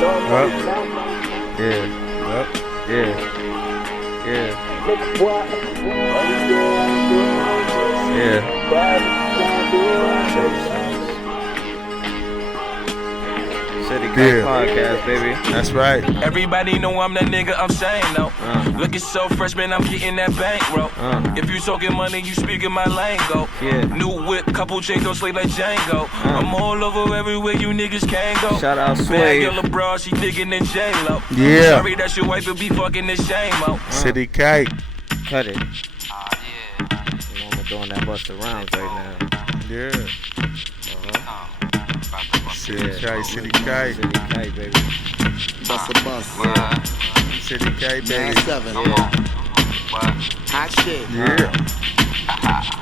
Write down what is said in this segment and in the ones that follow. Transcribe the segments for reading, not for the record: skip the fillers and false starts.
Yeah. Yeah. Yeah. CitiKiTEPODCAST, baby. That's right. Everybody know I'm that nigga, I'm saying though. Looking so fresh, man, I'm getting that bank, bro. If you talking money, you speaking my lingo. Yeah. New whip, couple chains, don't sleep like Django. I'm all over everywhere you niggas can go. Shout out Bad Sway. girl LeBron, she digging in J-Lo. Yeah. Sorry that your wife will be fucking the shame, oh. City Kite. Cut it. I'm doing that Busta Rhymes right now. Yeah. City Kite, City Kite. CitiKite, baby. Bust a bus. City Kite, baby. 9-7. Hot shit. Yeah.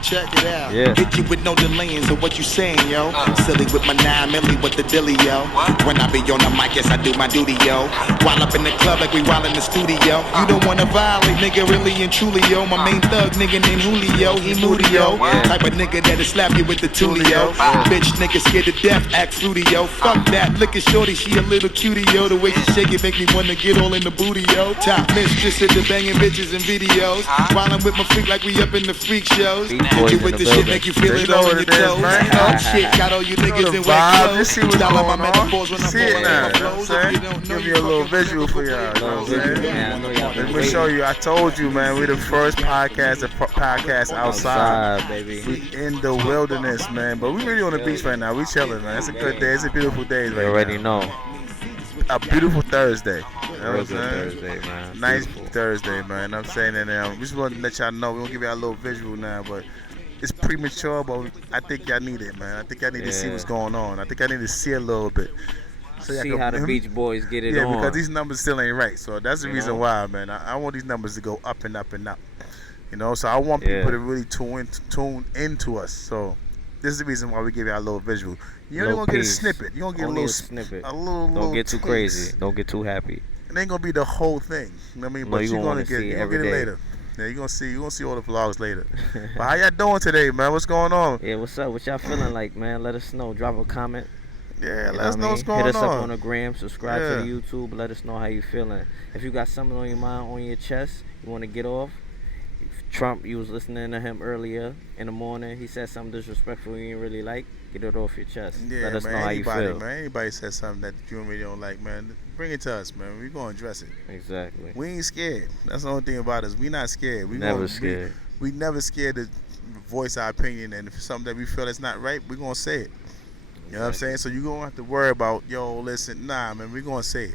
Check it out. Yeah. Hit you with no delaying, so what you saying, yo? Silly with my 9 milli with the dilly, yo. When I be on the mic, yes, I do my duty, yo. While up in the club like we while in the studio. You don't wanna violate, nigga, really and truly, yo. My main thug, nigga named Julio, he moody, yo. Type of nigga that'll slap you with the tulio. Bitch, nigga scared to death, act fruity, yo. Fuck that, look at shorty, she a little cutie, yo. The way she shake it make me wanna get all in the booty, yo. Top mistress at the banging bitches and videos. While I'm with my freak like we up in the freak shows. Hit you with the shit, make you feel it all in your toes. Shit, got all you niggas in wet clothes. Just see what's Dollar going my on. metaphors when I'm See it falling now. in my You know what I'm flows. saying? If you don't know, Give you you a little fucking visual for y'all. You know what I'm saying? Man, I know y'all been Let me show you. I told you, man. We the first podcast outside. baby. We in the wilderness, man. But we really on the beach right now. We chilling, man. It's a good day. It's a beautiful day right You already now. know. A beautiful Thursday. You know what Real I'm good saying? Thursday, man. Nice Beautiful. Thursday, man. I'm saying that now. We just want to let y'all know. We're going to give y'all a little visual now, but it's premature, but I think y'all need it, man. I think y'all need to see what's going on. I think I need to see a little bit. So y'all See can- how the Beach Boys get it Yeah, on. because these numbers still ain't right. So that's the You reason know? why, man. I want these numbers to go up and up and up. You know, so I want Yeah. people to really tune into us. So this is the reason why we give y'all a little visual. You're only Little going to get a piece. snippet. You're going to get Only a a little snippet. A little Don't get too taste. crazy. Don't get too happy. It ain't gonna be the whole thing. You know what I mean? No, But you you're gonna gonna wanna get see it. it You're gonna every get it day. later. Yeah, you're gonna see all the vlogs later. But how y'all doing today, man? What's going on? Yeah, what's up? What y'all feeling like, man? Let us know. Drop a comment. Yeah, You let us know what I what's mean? going Hit us on. up on the gram. Subscribe to Yeah. the YouTube. Let us know how you feeling. If you got something on your mind, on your chest, you want to get off. Trump, you was listening to him earlier in the morning. He said something disrespectful you didn't really like. Get it off your chest. Yeah, Let us man. know how you Anybody, feel. man. Anybody says something that you really don't like, man. Bring it to us, man. We gonna address it. Exactly. We ain't scared. That's the only thing about us. We not scared. We Never gonna, scared. We never scared to voice our opinion, and if it's something that we feel that's not right, we gonna say it. You know what I'm saying? So you don't have to worry about, yo, listen, nah, man, we gonna say it.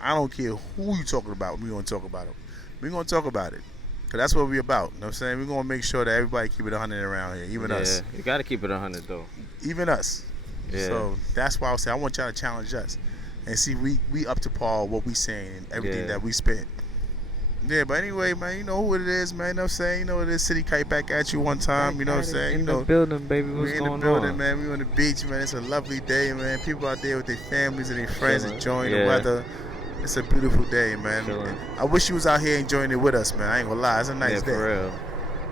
I don't care who you talking about. We gonna talk about it. We gonna talk about it. Cause that's what we about. You know what I'm saying? We gonna make sure that everybody keep it 100 around here, even us. You got to keep it 100 though. Even us. Yeah. So that's why I say I want y'all to challenge us and see we up to par what we saying and everything that we spit. Yeah, but anyway, man, you know who it is, man. You know what I'm saying? You know it is. City Kite back at you one time. You know what I'm saying? You In know, the building, baby. What's we in going the building, on? man. We on the beach, man. It's a lovely day, man. People out there with their families and their friends Chilling. enjoying the Yeah. weather. It's a beautiful day, man. Chilling. I wish you was out here enjoying it with us, man. I ain't gonna lie. It's a nice Yeah, day. for real.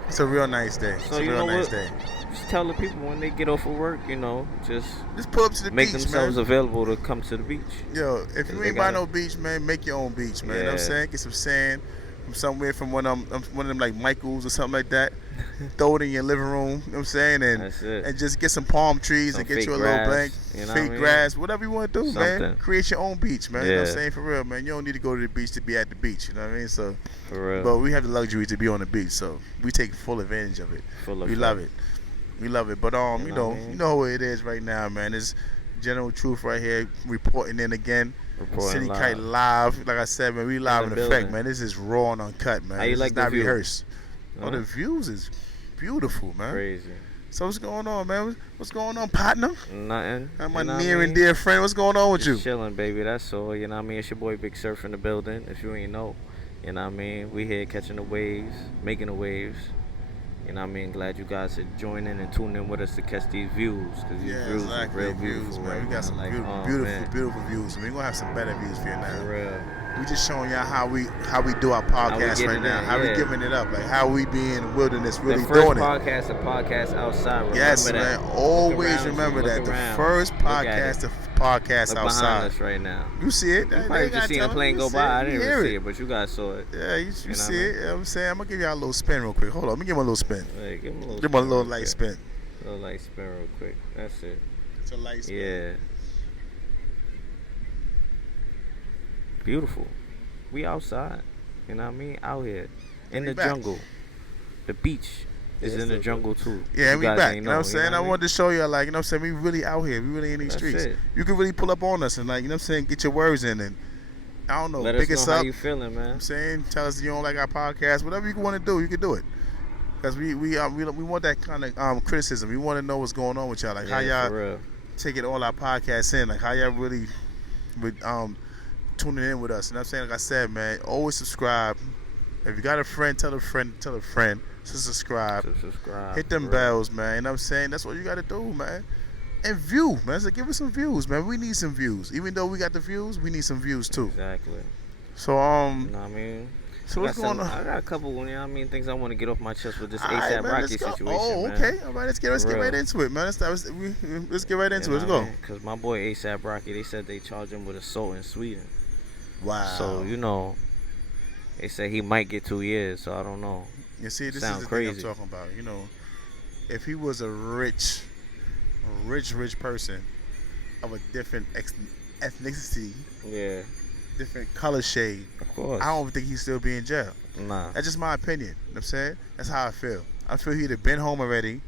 It's a real nice day. It's So a you real know nice what? day. Just tell the people when they get off of work, you know, just Just pull up to the make beach, themselves man. available to come to the beach. Yo, if you They ain't by gotta- no beach, man, make your own beach, man. You know what I'm Yeah. saying? Get some sand from somewhere from one of them like Michael's or something like that. Throw it in your living room. You know what I'm saying? And That's it. and just get some palm trees Some and get fake you a little grass, blank, you know what fake I mean? grass, whatever you want to do, man. Something. Create your own beach, man. You know what I'm Yeah. saying? For real, man. You don't need to go to the beach to be at the beach. You know what I mean? So, For real. but we have the luxury to be on the beach, so we take full advantage of it. Full of We fun. love it. We love it. But You you know know, what I mean? you know who it is right now, man. It's General Truth right here reporting in again. Reporting City live. Kite live. Like I said, man, we live in the effect, building. man. This is raw and uncut, man. How you This like is the not view? rehearsed. Oh, Huh? the views is beautiful, man. Crazy. So what's going on, man? What's going on, partner? Nothing. I'm my You know what I near and mean? dear friend. What's going on with Just you? chilling, baby. That's all. You know what I mean? It's your boy Big Surf in the building. If you ain't know, you know what I mean? We here catching the waves, making the waves. You know what I mean? Glad you guys are joining and tuning in with us to catch these views. Because these Yeah, views exactly. are real Views, beautiful. man. Right We got now. some Like, beautiful, oh, beautiful, man. beautiful views. We're gonna have some better views for you now. For real. We just showing y'all how we do our we podcast get right it now. in, How we yeah. giving it up, like how we be in the wilderness, really The first doing it. podcast, a podcast outside. Remember Yes, that. man. Look Always around you, remember look that. The around. first Look at podcast, it. the podcast Look outside. behind us right now. You see it? You probably just seen a plane go by. I didn't even see it, but you guys saw it. Yeah, you know see what I it. mean? You know what I'm saying? I'm gonna give y'all a little spin real quick. Hold on, let me give him a little spin. Hey, give him a little. Give him a spin little real light quick. spin. A little light spin real quick. That's it. It's a light spin. Yeah. Beautiful. We outside. You know what I mean? Out here in the back. jungle. The beach is in the jungle too. Yeah, You we guys back. ain't You know what I'm saying? I mean? wanted to show you, like, you know what I'm saying? We really out here. We really in these That's streets. it. You can really pull up on us and, like, you know what I'm saying? Get your words in and, I don't know, Let pick us us know up. how you feeling, You know what man. I'm saying? Tell us you don't like our podcast. Whatever you want to do, you can do it. Because we want that kind of criticism. We want to know what's going on with y'all. Like, how Yeah, y'all for real. taking all our podcasts in. Like, how y'all really tuning in with us. You know what I'm saying? Like I said, man, always subscribe. If you got a friend, tell a friend to subscribe. Hit them bells, man. You know what I'm saying? That's what you got to do, man. And view, man. So give us some views, man. We need some views. Even though we got the views, we need some views too. Exactly. So You know what I mean? so what's going on? I got a couple, you know what I mean, things I want to get off my chest with this All right, ASAP man, Rocky let's go. situation, Oh, man. okay. All right, let's get right into it, man. Let's get right into it. Let's go. Because my boy ASAP Rocky, they said they charged him with assault in Sweden. Wow. So, you know, they said he might get 2 years, so I don't know. You see, this Sound is the crazy. thing I'm talking about. You know, if he was a rich person of a different ethnicity, Yeah, different color shade, of course. I don't think he'd still be in jail. Nah. That's just my opinion. You know what I'm saying? That's how I feel. I feel he'd have been home already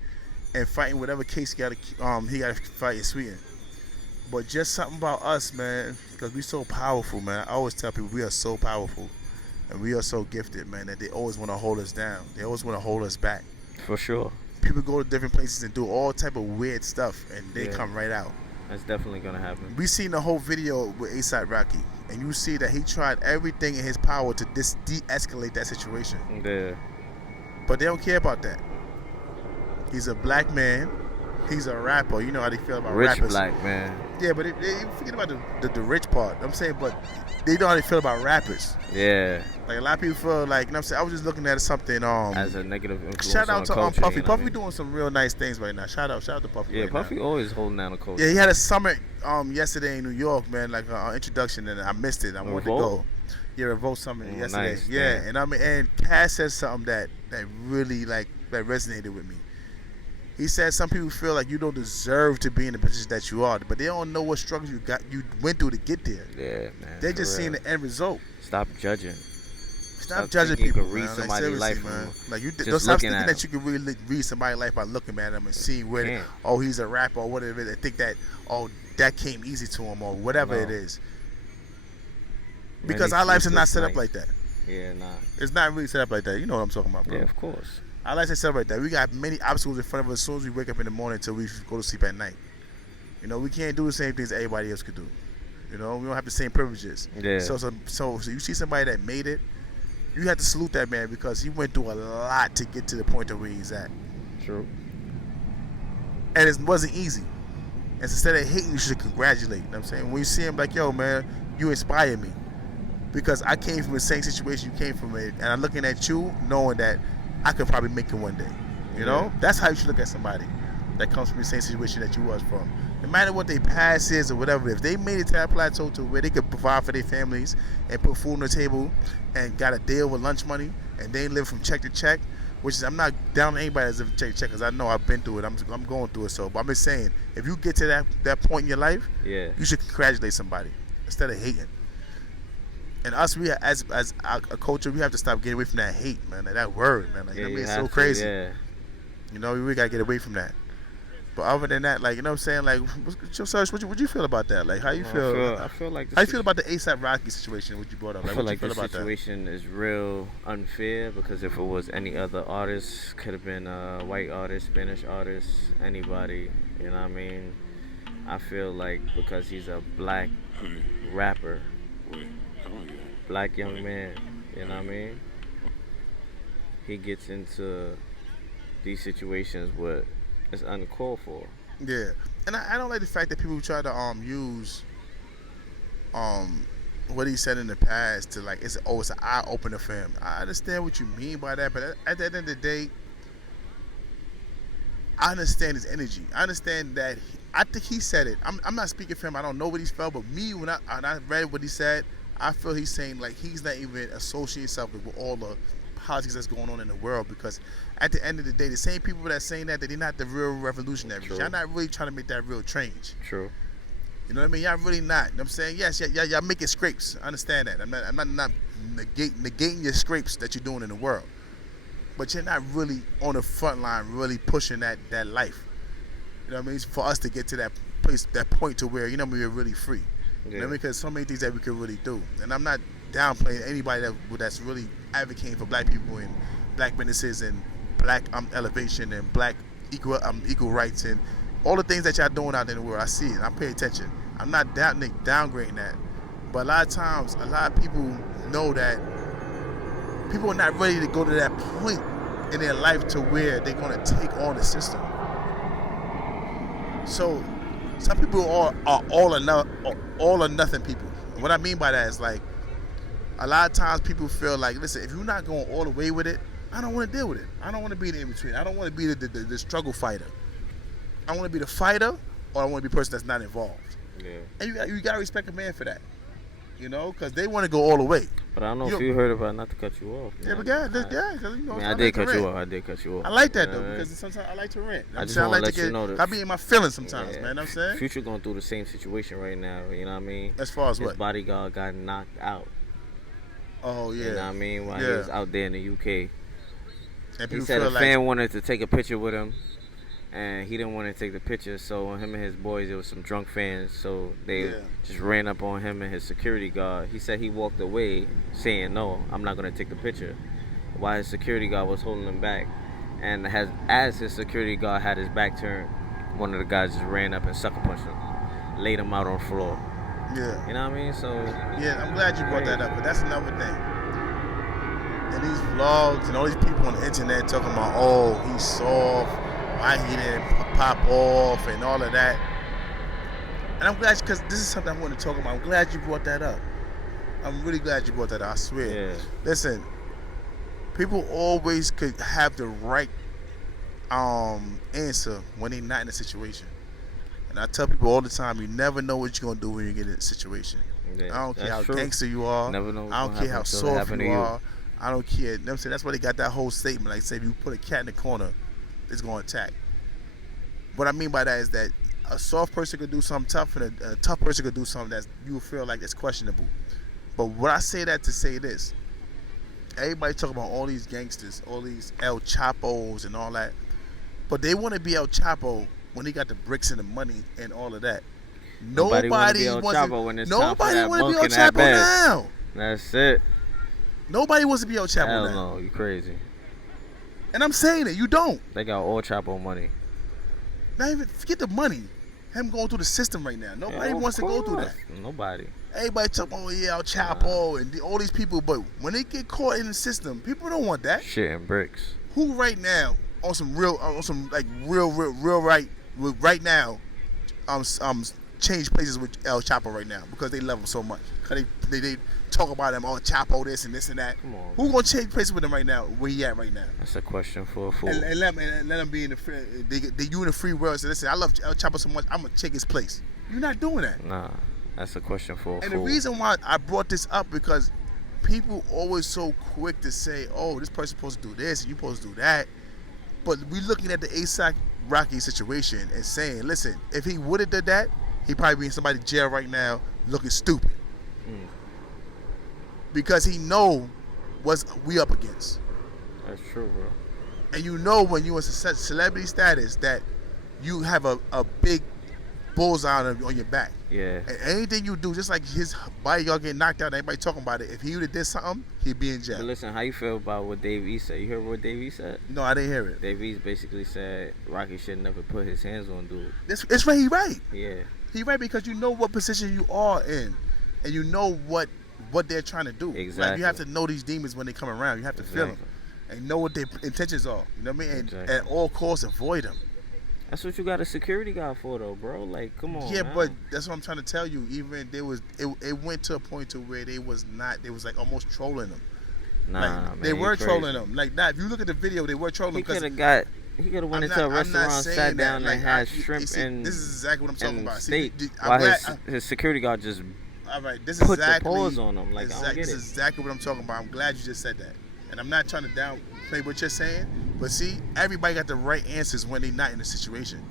and fighting whatever case he got to fight in Sweden. But just something about us, man, because we so powerful, man. I always tell people we are so powerful and we are so gifted, man, that they always want to hold us down. They always want to hold us back. For sure. People go to different places and do all type of weird stuff, and they come right out. That's definitely going to happen. We seen the whole video with A$AP Rocky, and you see that he tried everything in his power to de-escalate that situation. Yeah. But they don't care about that. He's a black man. He's a rapper. You know how they feel about Rich rappers. black man. Yeah, but they forget about the rich part. I'm saying, but they know how they feel about rappers. Yeah. Like, a lot of people feel like, you know what I'm saying? I was just looking at something. As a negative influence Shout out on to culture, Puffy. you know what I Puffy mean? doing some real nice things right now. Shout out to Puffy. Yeah, right Puffy now. always holding down the culture. Yeah, he had a summit yesterday in New York, man, like an introduction, and I missed it. I wanted to go. Yeah, Revolt Summit yesterday. Nice, yeah, man. and I mean, and Cass said something that really that resonated with me. He said some people feel like you don't deserve to be in the position that you are, but they don't know what struggles you went through to get there. Yeah, man. They for just real. seeing the end result. Stop judging. Stop judging thinking you people, can read man. somebody's Like, life seriously, man. from Like, you just don't stop looking thinking at that you can really read somebody's life by looking at them and seeing where, can't. oh, he's a rapper or whatever. They think that, oh, that came easy to him or whatever No. it is. Man, Because they our lives keep are not this set up nice. like that. Yeah, nah. It's not really set up like that. You know what I'm talking about, bro. Yeah, of course. Our lives are set up like that. We got many obstacles in front of us as soon as we wake up in the morning until we go to sleep at night. You know, we can't do the same things everybody else could do. You know, we don't have the same privileges. Yeah. So you see somebody that made it, you have to salute that man because he went through a lot to get to the point of where he's at. True. And it wasn't easy. And instead of hating, you should congratulate. You know what I'm saying? When you see him, like, yo, man, you inspire me. Because I came from the same situation you came from it, and I'm looking at you knowing that I could probably make it one day. You know? That's how you should look at somebody that comes from the same situation that you was from. No matter what their past is or whatever, if they made it to that plateau to where they could provide for their families and put food on the table and got a deal with lunch money and they live from check to check, which is, I'm not down on anybody that's living check to check because I know I've been through it. I'm going through it. So, but I'm just saying, if you get to that point in your life, Yeah. you should congratulate somebody instead of hating. And us, we as a culture, we have to stop getting away from that hate, man. That word, man. Like, you know what I mean? It's so crazy. Yeah. You know, we really gotta get away from that. But other than that, like, you know what I'm saying? Like, what you feel about that? Like, how you feel? I feel like How you feel about the A$AP Rocky situation? What you brought up? I Like, feel what like you the feel about that? situation is real unfair because if it was any other artist, could have been a white artist, Spanish artist, anybody. You know what I mean? I feel like because he's a black rapper, black young man, you know what I mean? He gets into these situations where it's uncalled for. Yeah, and I don't like the fact that people try to use what he said in the past to, like, it's an eye opener for him. I understand what you mean by that, but at the end of the day, I understand his energy. I understand that. I think he said it. I'm not speaking for him. I don't know what he's felt, but me, when I read what he said, I feel he's saying like he's not even associating himself with all the politics that's going on in the world, because at the end of the day, the same people that's saying that they're not the real revolutionaries. True. Y'all not really trying to make that real change. True. You know what I mean? Y'all really not. You know what I'm saying? Yes, y'all making scrapes. I understand that. I'm not negating your scrapes that you're doing in the world. But you're not really on the front line really pushing that life. You know what I mean? For us to get to that place, that point to where, you know, we're really free. Yeah. You know what I mean? Because so many things that we could really do. And I'm not downplaying anybody that's really advocating for black people and black businesses and black elevation and black equal rights and all the things that y'all doing out there in the world. I see it. I pay attention. I'm not downgrading that. But a lot of times, a lot of people know that people are not ready to go to that point in their life to where they're going to take on the system. So some people are all or nothing people. And what I mean by that is, like, a lot of times people feel like, listen, if you're not going all the way with it, I don't want to deal with it. I don't want to be in the in-between. I don't want to be the struggle fighter. I want to be the fighter, or I want to be the person that's not involved. Yeah. And you got to respect a man for that. You know, because they want to go all the way. But I don't know if you heard about, not to cut you off. Yeah, but yeah, because, you know, I did cut you off. I like that though, because sometimes I like to rant. I just want to let you know that I be in my feelings sometimes, man. You know what I'm saying? Future going through the same situation right now. You know what I mean? As far as his what? bodyguard got knocked out. Oh yeah. You know what I mean? While he was out there in the UK. And he said a fan wanted to take a picture with him, and he didn't want to take the picture, so him and his boys, there was some drunk fans, so they just ran up on him and his security guard. He said he walked away saying, no, I'm not going to take the picture, while his security guard was holding him back. And as his security guard had his back turned, one of the guys just ran up and sucker punched him, laid him out on the floor. Yeah. You know what I mean? So yeah, I'm glad you brought that up, but that's another thing. And these vlogs and all these people on the internet talking about, oh, he's soft, why he didn't pop off and all of that. And I'm glad, because this is something I want to talk about. I'm glad you brought that up. I'm really glad you brought that up, I swear. Yeah. Listen, people always could have the right answer when they're not in a situation. And I tell people all the time, you never know what you're going to do when you get in a situation. yeah, I don't care how true. gangster you are. Never know I don't care how soft you are. I don't care. You know what I'm saying? That's why they got that whole statement. Like, say, if you put a cat in the corner, it's going to attack. What I mean by that is that a soft person could do something tough, and a tough person could do something that you feel like it's questionable. But what I say that to say this, everybody talk about all these gangsters, all these El Chapos and all that, but they want to be El Chapo when he got the bricks and the money and all of that. Nobody want to be El Chapo when it's time for that bunk in that bed. Now. That's it. Nobody wants to be El Chapo now. Hell no, you crazy. And I'm saying it, you don't. They got all Chapo money. Not even, forget the money. Him going through the system right now. Nobody wants to go through that. Nobody. Everybody talking about, oh yeah, El Chapo and all these people, but when they get caught in the system, people don't want that. Shit and bricks. Who right now on some real right now, change places with El Chapo right now because they love him so much. Cause they talk about him, oh Chapo this and this and that. Come on, who gonna change places with him right now? Where he at right now? That's a question for a fool. And let him be in the free. You in the free world. So listen, I love El Chapo so much, I'm gonna take his place. You're not doing that. Nah, that's a question for a fool. And the reason why I brought this up because people always so quick to say, oh, this person's supposed to do this and you supposed to do that. But we looking at the ASAP Rocky situation and saying, listen, if he would have did that, he'd probably be in somebody's jail right now looking stupid. Because he know what we up against. That's true, bro. And you know when you're in celebrity status that you have a big bullseye on your back. Yeah. And anything you do, just like his bodyguard getting knocked out, everybody talking about it. If he would have did something, he'd be in jail. But listen, how you feel about what Dave East said? You heard what Dave East said? No, I didn't hear it. Dave East basically said Rocky should never put his hands on dude. It's right. He right. Yeah. He right because you know what position you are in, and you know what they're trying to do. Exactly. Like you have to know these demons when they come around. You have to feel them and know what their intentions are. You know what I mean? And at all costs, avoid them. That's what you got a security guy for, though, bro. Like, come on. Yeah, man. but that's what I'm trying to tell you. Even it went to a point to where they was like almost trolling them. Nah, like, man, they were crazy. trolling them. Like, if you look at the video, they were trolling. He could have got He could have went into a restaurant, sat down, and had shrimp and this is exactly what I'm talking about. Steak, I'm while glad, his security guard just all right, this put exactly, the paws on him. Like, I don't get this it. is exactly what I'm talking about. I'm glad you just said that. And I'm not trying to downplay what you're saying, but see, everybody got the right answers when they're not in a situation.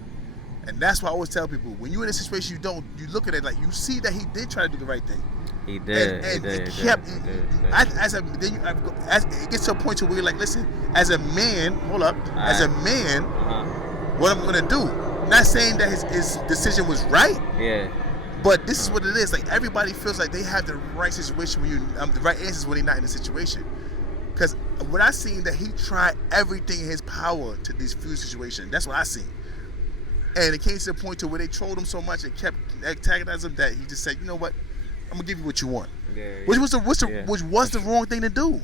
And that's why I always tell people, when you're in a situation, you look at it like you see that he did try to do the right thing. He did. And he it did. kept. He did. As it gets to a point to where you're like, listen, as a man, hold up, as a man, what I'm gonna do? Not saying that his decision was right. Yeah. But this is what it is. Like, everybody feels like they have the right situation when the right answers when they're not in the situation. Because what I seen that he tried everything in his power to these few situations. That's what I seen. And it came to the point to where they trolled him so much and kept antagonizing him that he just said, you know what, I'm gonna give you what you want. Yeah, which was the wrong thing to do.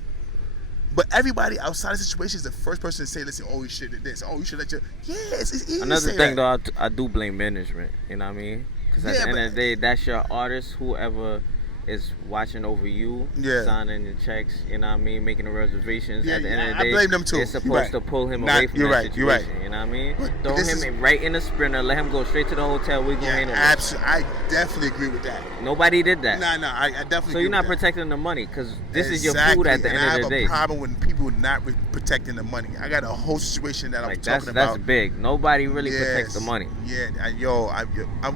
But everybody outside the situation is the first person to say, listen, oh, you should do this. Oh, you should let your... Yes, it's easy Another to say thing, that. though, I do blame management. You know what I mean? Because at the end of the day, that's your artist, whoever is watching over you, signing the checks, you know what I mean, making the reservations. At the end of the day, I blame them too. They're supposed to pull him away from that situation. You're right. You know what I mean? But Throw him right in the Sprinter, let him go straight to the hotel. We gonna handle it. Absolutely. I definitely agree with that. Nobody did that. I definitely agree So you're not with that. protecting the money, because this is your food at the end of the day. I have a problem with people not protecting the money. I got a whole situation that I'm talking about. That's big. Nobody really protects the money. Yeah,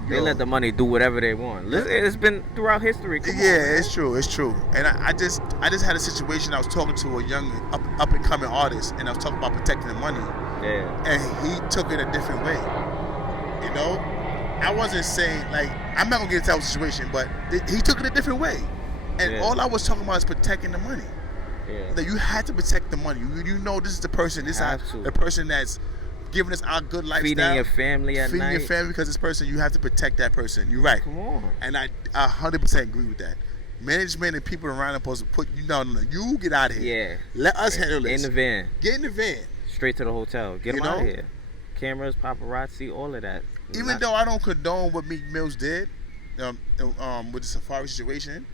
They let the money do whatever they want. It's been throughout history. Come on, man. It's true. And I just had a situation. I was talking to a young up and coming artist, and I was talking about protecting the money. Yeah. And he took it a different way. You know, I wasn't saying, like, I'm not gonna get into that situation, but he took it a different way. And all I was talking about is protecting the money. Yeah. That you had to protect the money. You know, this is the person. This is the person that's giving us our good lifestyle. Feeding your family at night. Feeding your family, because this person, you have to protect that person. You're right. Come on. And I 100% agree with that. Management and people around are supposed to put you down. You get out of here. Yeah. Let us handle this. In the van. Get in the van. Straight to the hotel. Get them out of here. Cameras, paparazzi, all of that. Even though I don't condone what Meek Mills did with the Safari situation,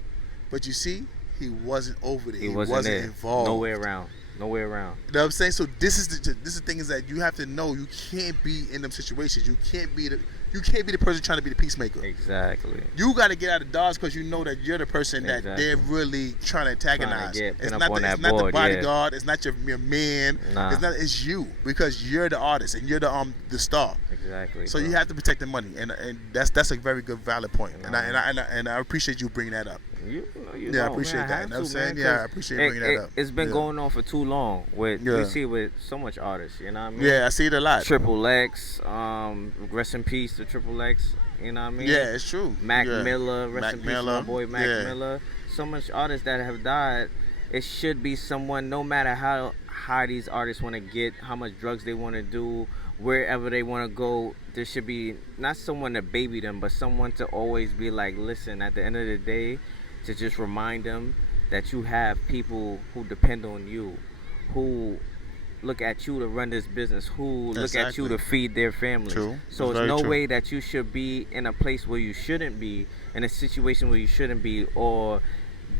but you see, he wasn't over there. He wasn't involved. Nowhere around. You know what I'm saying? So this is the thing, is that you have to know you can't be in them situations. You can't be the person trying to be the peacemaker. Exactly. You got to get out of Dodge because you know that you're the person that they're really trying to antagonize. It's not the bodyguard. It's not your man. Nah. It's you, because you're the artist and you're the star. Exactly. So you have to protect the money, and that's a very good valid point. And I appreciate you bringing that up. You I appreciate that. You know what I'm saying? Yeah, I appreciate bringing that up. It's been going on for too long. We see with so much artists. You know what I mean? Yeah, I see it a lot. Triple X, rest in peace to Triple X. You know what I mean? Yeah, it's true. Mac Miller, rest in peace to my boy Mac Miller. So much artists that have died. It should be someone, no matter how high these artists want to get, how much drugs they want to do, wherever they want to go, there should be not someone to baby them, but someone to always be like, listen, at the end of the day, to just remind them that you have people who depend on you, who look at you to run this business, who look at you to feed their families. True. So it's no way that you should be in a place where you shouldn't be, in a situation where you shouldn't be, or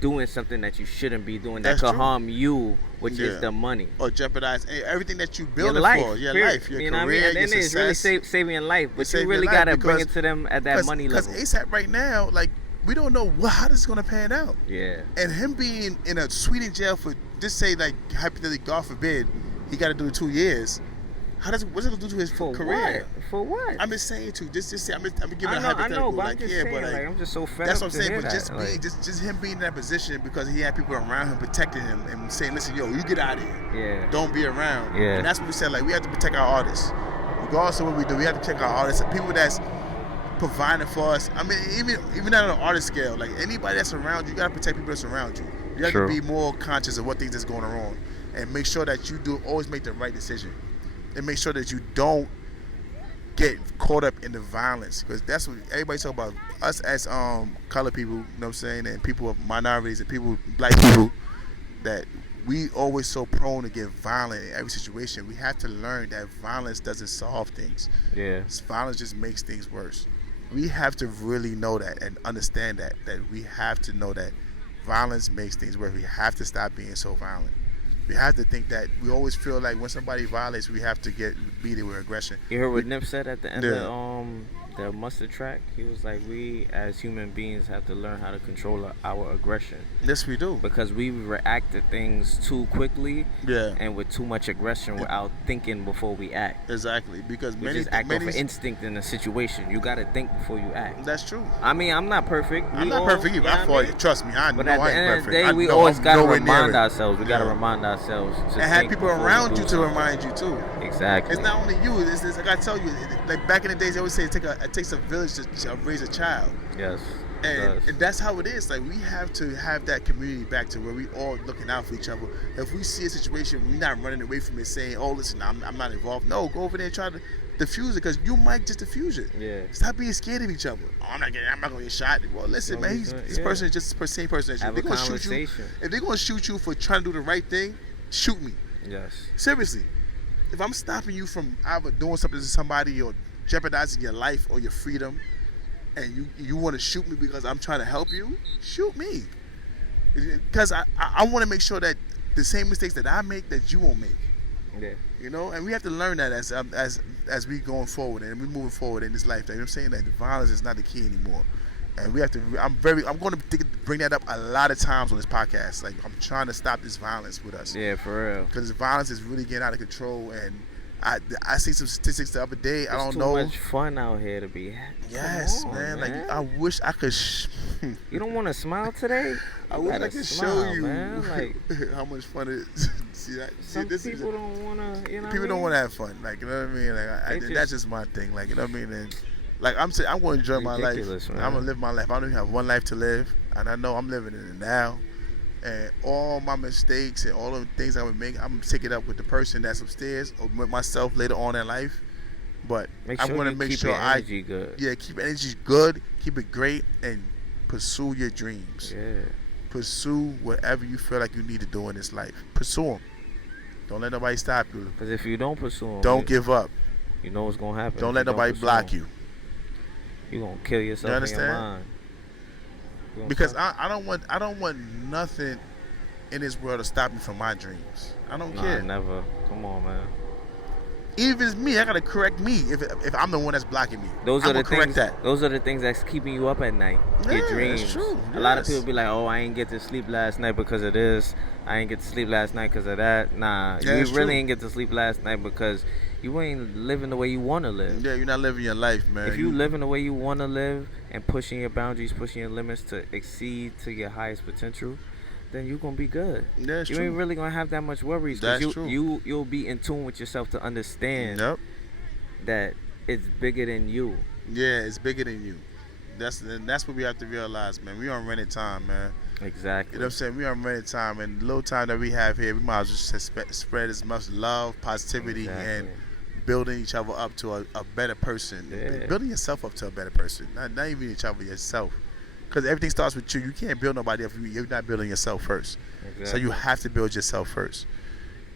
doing something that you shouldn't be doing that could harm you, which is the money. Or jeopardize everything that you build your life, for. Your period. life, your you know career, what I mean? And then it's really saving your life. But you really got to bring it to them at that money level. Because ASAP right now, like, we don't know how this is going to pan out. Yeah. And him being in a Sweden jail for, just say, like, hypothetically, God forbid, he got to do 2 years. What's it going to do to his career? For what? I'm just saying just say, I'm giving a hypothetical. I know, but like, I'm just saying, but I'm just so fed that's up what I'm saying. to But hear just him being in that position because he had people around him protecting him and saying, listen, yo, you get out of here. Yeah. Don't be around. Yeah. And that's what we said. Like, we have to protect our artists. Regardless of what we do, we have to protect our artists. People that's providing for us. I mean, even on an artist scale, like, anybody that's around you, you gotta protect people that's around you. You have to be more conscious of what things that's going on and make sure that you always make the right decision. And make sure that you don't get caught up in the violence, because that's what everybody talk about. Us as colored people, you know what I'm saying, and people of minorities and people, black people, that we always so prone to get violent in every situation. We have to learn that violence doesn't solve things. Yeah. Violence just makes things worse. We have to really know that and understand that we have to know that violence makes things worse. We have to stop being so violent. We have to think that we always feel like when somebody violates, we have to beat it with aggression. You heard what Nip said at the end Yeah. of the mustard track? He was like, we as human beings have to learn how to control our aggression. Yes, we do. Because we react to things too quickly Yeah. and with too much aggression without thinking before we act. Exactly. Because We just act off of instinct in a situation. You got to think before you act. That's true. I mean, I'm not perfect. I'm not perfect either. I fought it. Trust me, I know But at I the ain't end of the perfect. day, we always got to remind ourselves. We got to remind ourselves to and have think people before we around do you to something. remind you too. Exactly. It's not only you. It's I gotta tell you, like back in the days, they always say it takes a village to raise a child. Yes. And that's how it is. Like we have to have that community back to where we all looking out for each other. If we see a situation, we're not running away from it, saying, "Oh, listen, I'm not involved." No, go over there and try to diffuse it because you might just diffuse it. Yeah. Stop being scared of each other. Oh, I'm not going to get shot. Well, listen, man, this person is just the same person as you. Have If a they're going to shoot you, conversation. if they're going to shoot you for trying to do the right thing, shoot me. Yes. Seriously. If I'm stopping you from either doing something to somebody or jeopardizing your life or your freedom, and you want to shoot me because I'm trying to help you, shoot me. Because I want to make sure that the same mistakes that I make, that you won't make. Yeah. You know, and we have to learn that as we going forward and we moving forward in this life. You know what I'm saying? That violence is not the key anymore. And we have to. I'm going to bring that up a lot of times on this podcast. Like I'm trying to stop this violence with us. Yeah, for real. Because violence is really getting out of control. And I see some statistics the other day. I don't know. It's too much fun out here to be. Yes, Come on, man. man. Like I wish I could. You don't want to smile today? I wish I could show you man. Like how much fun it is. See that? some this people don't want to. You know. People don't want to have fun. Like you know what I mean? Like that's just my thing. Like you know what I mean? And like I'm saying, I'm going to enjoy my life. Man. I'm gonna live my life. I only have one life to live, and I know I'm living in it now. And all my mistakes and all of the things I would make, I'm gonna take it up with the person that's upstairs or with myself later on in life. But I'm gonna make sure energy good. Yeah, keep energy good, keep it great, and pursue your dreams. Yeah. Pursue whatever you feel like you need to do in this life. Pursue them. Don't let nobody stop you. Because if you don't pursue them, don't give up. You know what's gonna happen. Don't let nobody block you. You gonna kill yourself. You understand? In your mind. Because I don't want nothing in this world to stop me from my dreams. I don't care. Never. Come on, man. Even if it's me, I gotta correct me if I'm the one that's blocking me. Those are the things. That. Those are the things that's keeping you up at night. Your dreams. That's true. A lot of people be like, "Oh, I ain't get to sleep last night because of this. I ain't get to sleep last night because of that." Nah, you really ain't get to sleep last night because you ain't living the way you want to live. Yeah, you're not living your life, man. If you living the way you want to live and pushing your boundaries, pushing your limits to exceed to your highest potential, then you're going to be good. That's you true. ain't really going to have that much worries. That's true. You'll be in tune with yourself to understand that it's bigger than you. Yeah, it's bigger than you. That's what we have to realize, man. We on rented time, man. Exactly. You know what I'm saying? We on rented time, and the little time that we have here, we might as well just spread as much love, positivity, and building each other up to a better person. Yeah. Building yourself up to a better person. Not even each other, yourself. Because everything starts with you. You can't build nobody if you're not building yourself first. Exactly. So you have to build yourself first.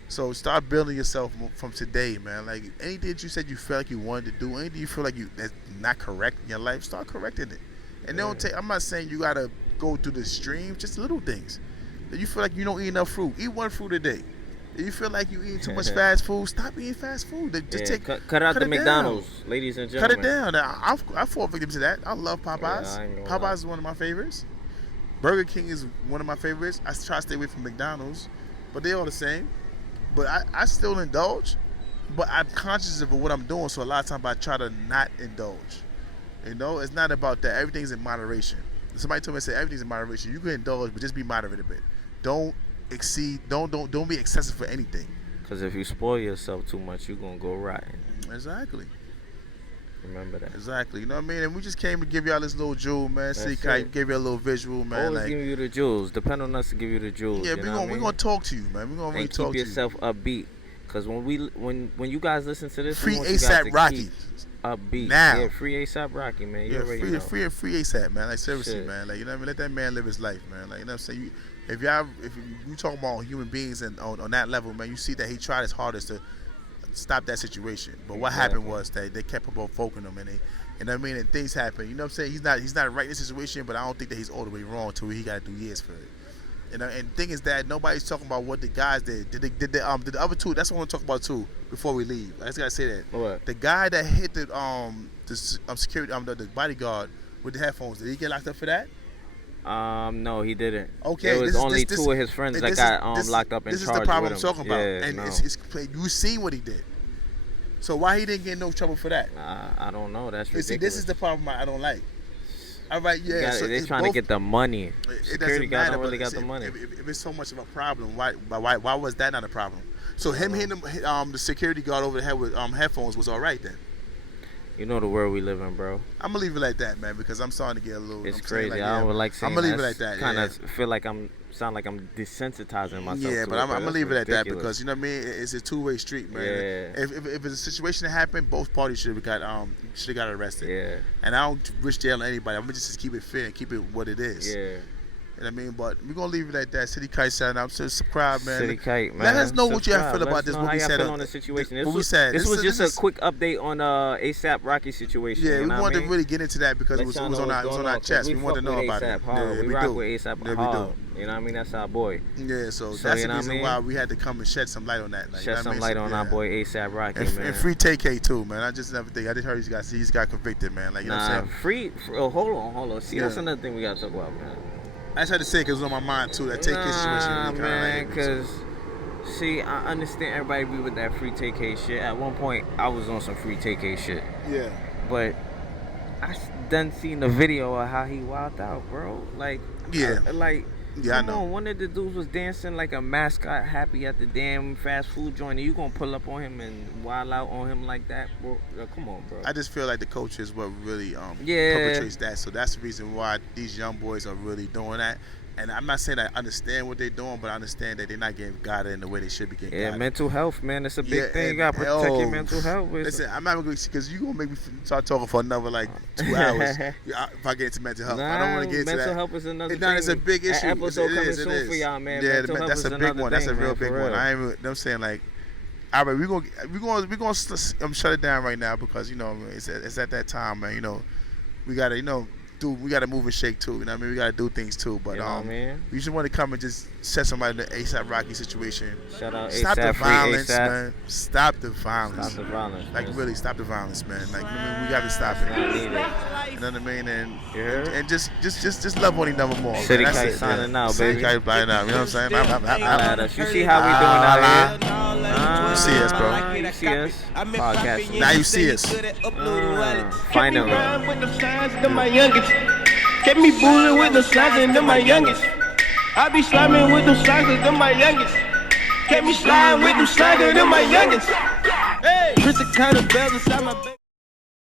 So start building yourself from today, man. Like anything that you said you felt like you wanted to do, anything you feel like that's not correct in your life, start correcting it. And don't take. I'm not saying you gotta go through the extremes, just little things. If you feel like you don't eat enough fruit, eat one fruit a day. If you feel like you eating too much fast food, stop eating fast food. Just cut out the McDonald's, ladies and gentlemen. Cut it down. I fall victim to that. I love Popeyes. Yeah, Popeyes is one of my favorites. Burger King is one of my favorites. I try to stay away from McDonald's, but they all the same. But I still indulge, but I'm conscious of what I'm doing, so a lot of times I try to not indulge. You know, it's not about that. Everything's in moderation. Somebody told me, say everything's in moderation. You can indulge, but just be moderate a bit. Don't exceed. Don't be excessive for anything. Because if you spoil yourself too much, you're gonna go rotten. Exactly. Remember that. Exactly. You know what I mean? And we just came to give y'all this little jewel, man. CitiKiTEPODCAST gave you a little visual, man. Always giving you the jewels. Depend on us to give you the jewels. Yeah, we're gonna talk to you, man. We're gonna really talk to you. Keep yourself upbeat. Because when you guys listen to this, free ASAP Rocky. Upbeat. Now. Yeah, free ASAP Rocky, man. You already know. Free ASAP, man. Like seriously, man. Like you know what I mean? Let that man live his life, man. Like you know what I'm saying? If you talk about human beings and on that level, man, you see that he tried his hardest to stop that situation. But what happened was that they kept provoking him, and they, you know what I mean? And things happen. You know what I'm saying? He's not right in this situation, but I don't think that he's all the way wrong to where he got to do years for it. And the thing is that nobody's talking about what the guys did. Did the other two? That's what I want to talk about too. Before we leave, I just gotta say that. What? The guy that hit the security the bodyguard with the headphones, did he get locked up for that? No, he didn't. Okay, it was only two of his friends that got locked up and charged with him. This is the problem I'm talking about, Yeah, and no. you seen what he did. So why he didn't get no trouble for that? I don't know. That's You ridiculous. see, this is the problem I don't like. All right, yeah. So they're trying to get the money. It Security doesn't guys matter. don't really But got the money. If it's so much of a problem, why was that not a problem? So him hitting the security guard over the head with headphones was all right then. You know the world we live in, bro. I'm gonna leave it like that, man, because I'm starting to get a little. It's I'm crazy. Like, I don't like saying I'm gonna leave it that. like that. Kind yeah. of feel like I'm desensitizing myself. Yeah, to but it, I'm gonna leave it at that ridiculous. because you know what I mean. It's a two-way street, man. Yeah. If it's a situation that happened, both parties should have got arrested. Yeah. And I don't wish jail on anybody. I'm gonna just keep it fair and keep it what it is. Yeah. You know what I mean? But we're gonna leave it at that. City Kite shout out. So subscribe, man. City Kite, man. Let us know what you Subscribe. feel about Let this. us know What how we y'all said feel on the situation. What we said. This was just is a quick update on ASAP Rocky situation. Yeah, you we know wanted what I to mean? really get into that because Let it was y'all on know our what's going on, chest. 'cause We wanted to know about ASAP it. hard. we rock with ASAP Yeah, we hard. do. You know what I mean? That's our boy. Yeah, so that's you the know what I reason mean? why we had to come and shed some light on that. Like, you know Shed what I some mean? light So, on yeah. our boy ASAP Rocky, and, man. and free TK too, man. I just never think. I just heard he's got convicted, man. Like, you know what I'm saying? Hold on. See, that's Yeah. another thing we gotta talk about, man. I just had to say because it was on my mind too. That TK situation really man, kind of like. because see, I understand everybody be with that free TK shit. At one point, I was on some free TK shit, Yeah. but I done seen the video of how he wilded out, bro. Like, Yeah. Yeah, I come know. on, one of the dudes was dancing like a mascot, happy at the damn fast food joint, and you gonna pull up on him and wild out on him like that, bro? Come on, bro. I just feel like the coach is what really Yeah. perpetrates that. So that's the reason why these young boys are really doing that. And I'm not saying I understand what they're doing, but I understand that they're not getting guided in the way they should be getting Yeah, guided. mental health, man. It's a big Yeah, thing. You and- gotta protect your oh, mental health. Listen, I'm not going to because you're going to make me start talking for another like 2 hours if I get into mental health. I don't want to get into that. Mental health is another thing. It's a big issue. An episode It coming is, it soon is. for y'all, man. Yeah, Mental health that's is a big another one. That's a thing, real man, big for one. real. I ain't. I'm saying like, all right, we're gonna shut it down right now because you know it's at that time, man. You know, we gotta we gotta move and shake too. You know what I mean? We gotta do things too. But You know what I mean? we just want to come and just set somebody in the ASAP Rocky situation. Shout out Stop ASAP, the free violence, ASAP. man. Stop the violence. Stop the violence. Like man. really, stop the violence, man. Like I mean, we gotta stop it. I need it. You know what I mean? And You heard? and just love one another more. man. City That's Kite it, signing man. out, City baby. Kite signing out. You know what I'm saying? Holla at us. You see how we doing out here? You see us, bro. You see us? Podcast. Now you see us. Finally. With the signs to my youngest. Kept me bullying with the signs to my youngest. I be slamming with them signs to my youngest. Kept me sliding with them signs to my youngest. Hey, Chris the kind of bells inside my back.